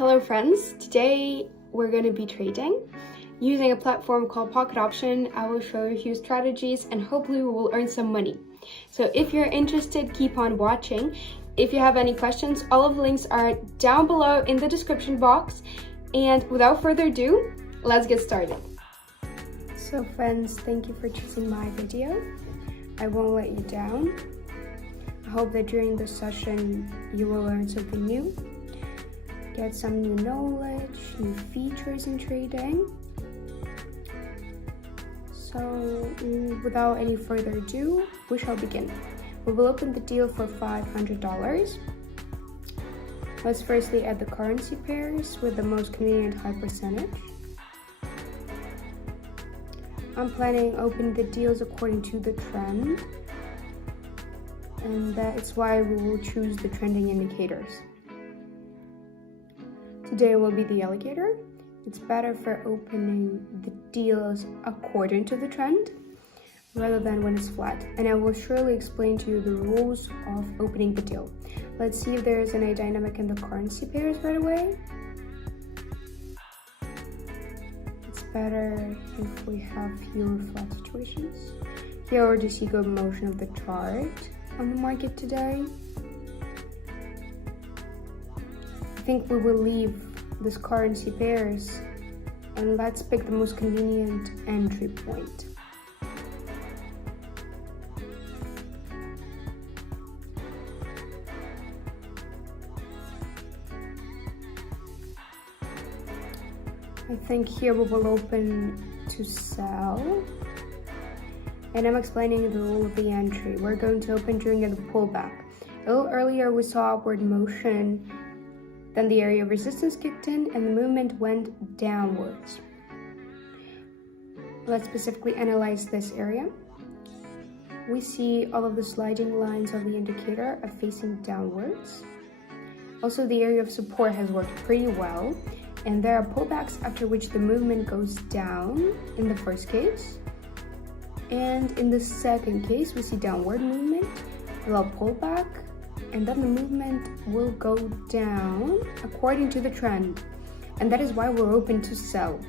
Hello friends, today we're going to be trading. Using a platform called Pocket Option, I will show you a few strategies and hopefully we will earn some money. So if you're interested, keep on watching. If you have any questions, all of the links are down below in the description box. And without further ado, let's get started. So friends, thank you for choosing my video. I won't let you down. I hope that during this session you will learn something new. Get some new knowledge, new features in trading. So without any further ado, we shall begin. We will open the deal for $500. Let's firstly add the currency pairs with the most convenient high percentage. I'm planning opening the deals according to the trend, and that is why we will choose the trending indicators. Today will be the alligator. It's better for opening the deals according to the trend rather than when it's flat. And I will surely explain to you the rules of opening the deal. Let's see if there is any dynamic in the currency pairs right away. It's better if we have fewer fluctuations. Here I already see good motion of the chart on the market today. I think we will leave this currency pairs and let's pick the most convenient entry point. I think here we will open to sell, and I'm explaining the rule of the entry. We're going to open during the pullback. A little earlier we saw upward motion, then the area of resistance kicked in and the movement went downwards. Let's specifically analyze this area. We see all of the sliding lines of the indicator are facing downwards. Also, the area of support has worked pretty well, and there are pullbacks after which the movement goes down in the first case. And in the second case, we see downward movement, a little pullback, and then the movement will go down according to the trend. And that is why we're open to sell.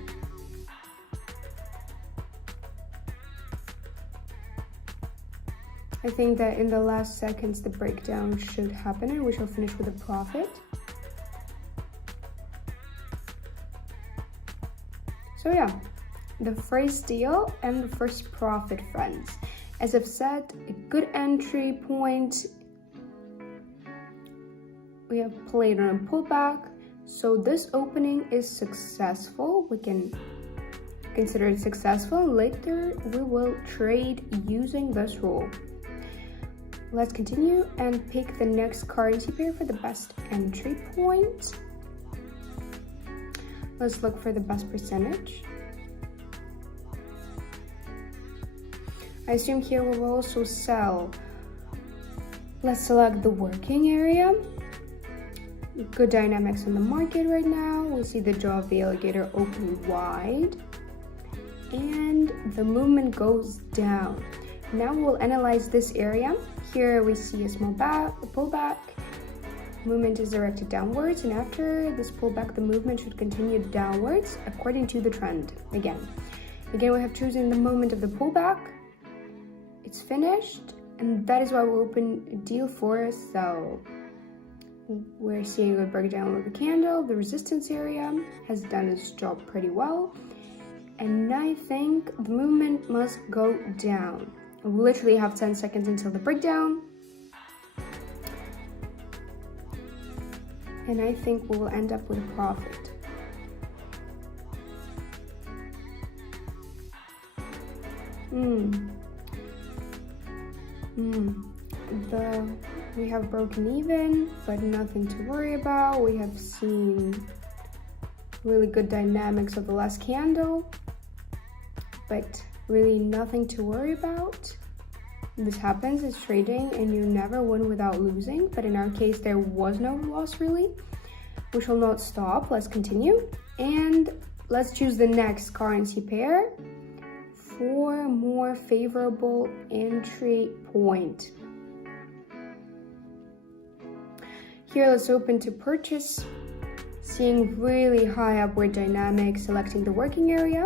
I think that in the last seconds the breakdown should happen and we shall finish with a profit. So yeah, the first deal and the first profit, friends. As I've said, a good entry point. We have played on a pullback, so this opening is successful. We can consider it successful. Later, we will trade using this rule. Let's continue and pick the next currency pair for the best entry point. Let's look for the best percentage. I assume here we will also sell. Let's select the working area. Good dynamics in the market right now. We see the jaw of the alligator open wide and the movement goes down. Now we'll analyze this area. Here we see a small pullback. Movement is directed downwards, and after this pullback the movement should continue downwards according to the trend. Again we have chosen the moment of the pullback. It's finished, and that is why we'll open a deal for a sell. We're seeing a breakdown of the candle. The resistance area has done its job pretty well. And I think the movement must go down. We literally have 10 seconds until the breakdown. And I think we will end up with a profit. We have broken even, but nothing to worry about. We have seen really good dynamics of the last candle, but really nothing to worry about. This happens, it's trading, and you never win without losing, but in our case there was no loss really. We shall not stop. Let's continue, and let's choose the next currency pair for a more favorable entry point. Here, let's open to purchase. seeing really high upward dynamics, selecting the working area.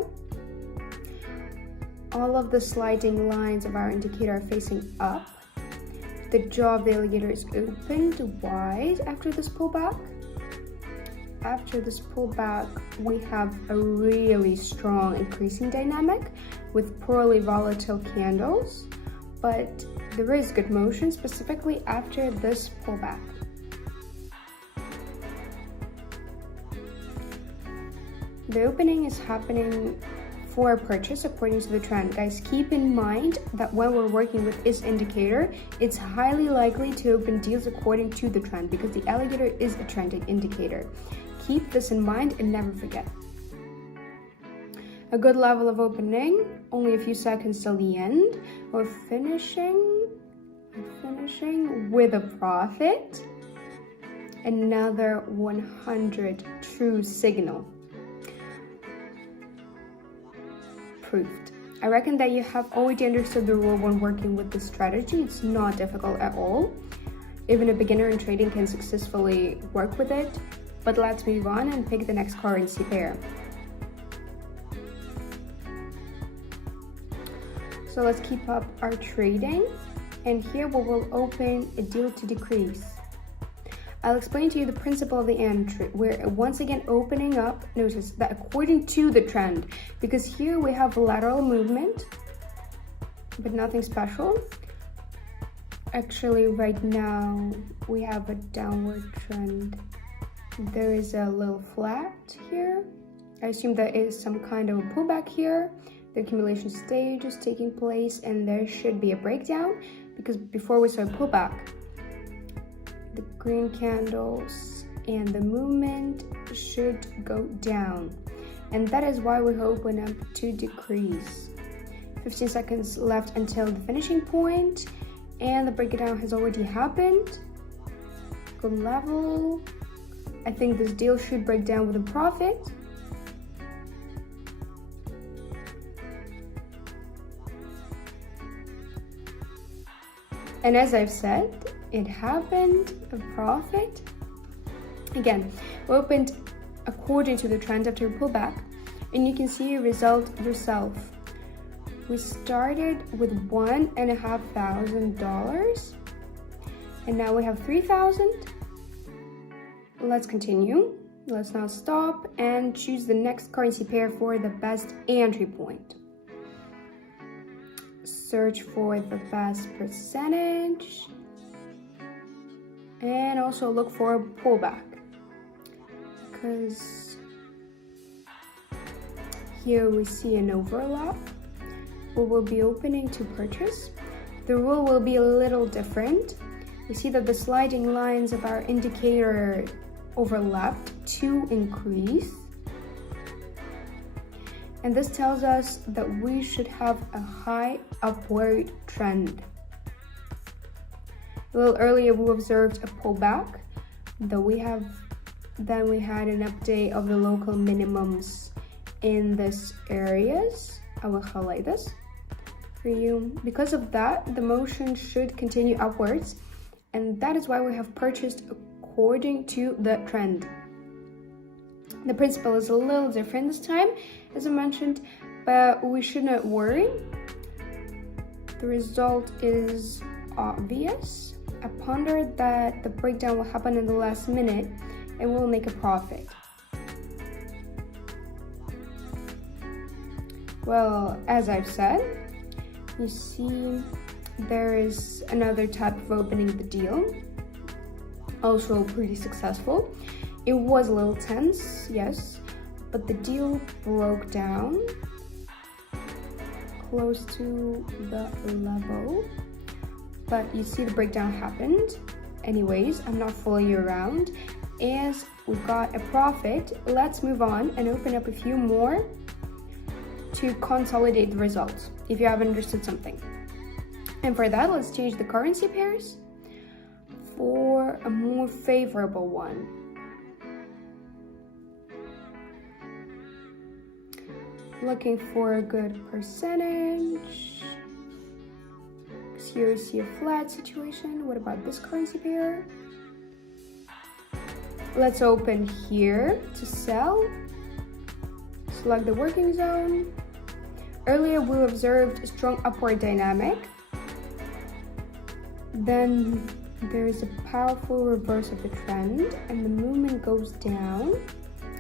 All of the sliding lines of our indicator are facing up. The jaw of the alligator is opened wide after this pullback. After this pullback, we have a really strong increasing dynamic with poorly volatile candles, but there is good motion specifically after this pullback. The opening is happening for a purchase according to the trend. Guys, keep in mind that when we're working with this indicator, it's highly likely to open deals according to the trend because the alligator is a trending indicator. Keep this in mind and never forget. A good level of opening, only a few seconds till the end. We're finishing with a profit. Another 100 true signal. Proved. I reckon that you have already understood the rule when working with this strategy. It's not difficult at all. Even a beginner in trading can successfully work with it. But let's move on and pick the next currency pair. So let's keep up our trading, and here we will open a deal to decrease. I'll explain to you the principle of the entry. We're once again opening up, notice that according to the trend, because here we have lateral movement, but nothing special. Actually, right now we have a downward trend. There is a little flat here. I assume there is some kind of a pullback here. The accumulation stage is taking place, and there should be a breakdown because before we saw a pullback, the green candles and the movement should go down, and that is why we open up to decrease. 15 seconds left until the finishing point, and the breakdown has already happened. Good level. I think this deal should break down with a profit. And as I've said, it happened, a profit. Again, we opened according to the trend after pullback, and you can see a result yourself. We started with $1,500, and now we have 3,000. Let's continue. Let's not stop and choose the next currency pair for the best entry point. Search for the best percentage and also look for a pullback, because here we see an overlap. We will be opening to purchase. The rule will be a little different. We see that the sliding lines of our indicator overlapped to increase, and this tells us that we should have a high upward trend. A little earlier we observed a pullback, then we had an update of the local minimums in these areas. I will highlight this for you. Because of that, the motion should continue upwards, and that is why we have purchased according to the trend. The principle is a little different this time, as I mentioned, but we should not worry. The result is obvious. I pondered that the breakdown will happen in the last minute and we'll make a profit. Well, as I've said, you see there is another type of opening the deal, also pretty successful. It was a little tense, yes, but the deal broke down close to the level. But you see the breakdown happened. Anyways, I'm not fooling you around. As we got a profit, let's move on and open up a few more to consolidate the results, if you haven't understood something. And for that, let's change the currency pairs for a more favorable one. Looking for a good percentage. Here you see a flat situation. What about this currency pair? Let's open here to sell. Select the working zone. Earlier we observed a strong upward dynamic. Then there is a powerful reverse of the trend and the movement goes down.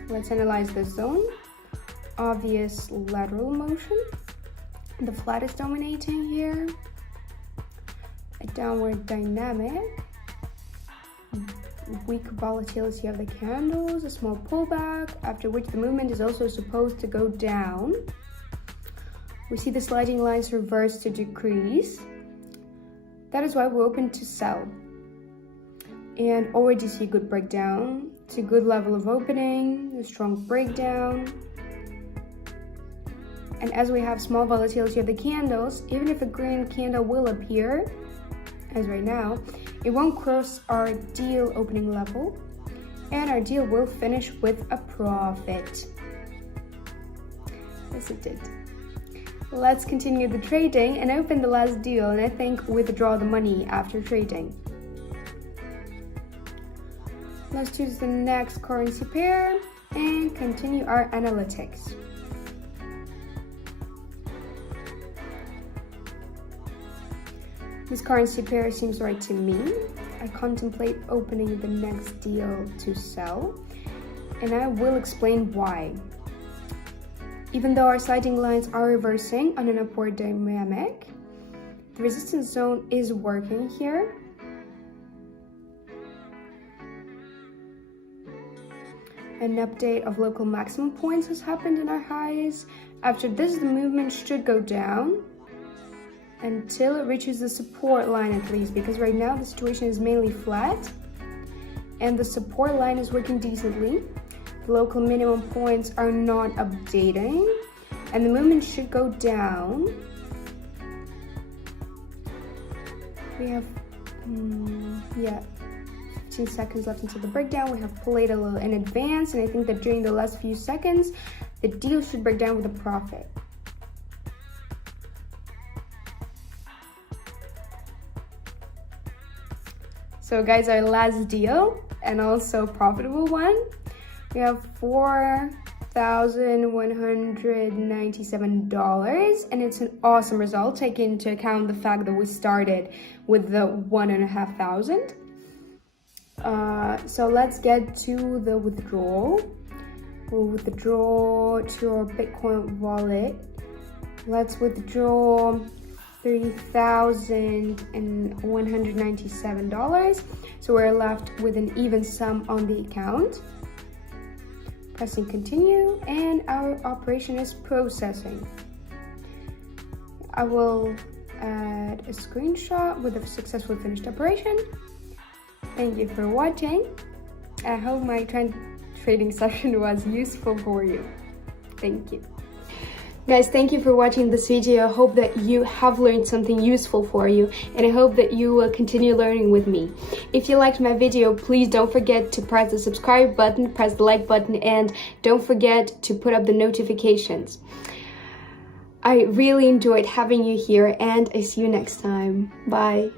Let's analyze this zone. Obvious lateral motion. The flat is dominating here. A downward dynamic. Weak volatility of the candles, a small pullback, after which the movement is also supposed to go down. We see the sliding lines reverse to decrease. That is why we're open to sell. And already see a good breakdown. It's a good level of opening, a strong breakdown. And as we have small volatility of the candles, even if a green candle will appear, as right now, it won't cross our deal opening level, and our deal will finish with a profit. Yes, it did. Let's continue the trading and open the last deal, and I think withdraw the money after trading. Let's choose the next currency pair and continue our analytics. This currency pair seems right to me. I contemplate opening the next deal to sell, and I will explain why. Even though our sliding lines are reversing on an upward dynamic, the resistance zone is working here. An update of local maximum points has happened in our highs. After this, the movement should go down until it reaches the support line at least, because right now the situation is mainly flat and the support line is working decently. The local minimum points are not updating and the movement should go down. We have 15 seconds left until the breakdown. We have played a little in advance, and I think that during the last few seconds the deal should break down with a profit. So guys, our last deal, and also profitable one, we have $4,197, and it's an awesome result, taking into account the fact that we started with the 1,500. So let's get to the withdrawal. We'll withdraw to our Bitcoin wallet. Let's withdraw $3,197. So we're left with an even sum on the account. Pressing continue, and our operation is processing. I will add a screenshot with a successfully finished operation. Thank you for watching. I hope my trading session was useful for you. Thank you. Guys, thank you for watching this video. I hope that you have learned something useful for you, and I hope that you will continue learning with me. If you liked my video, please don't forget to press the subscribe button, press the like button, and don't forget to put up the notifications. I really enjoyed having you here, and I see you next time. Bye.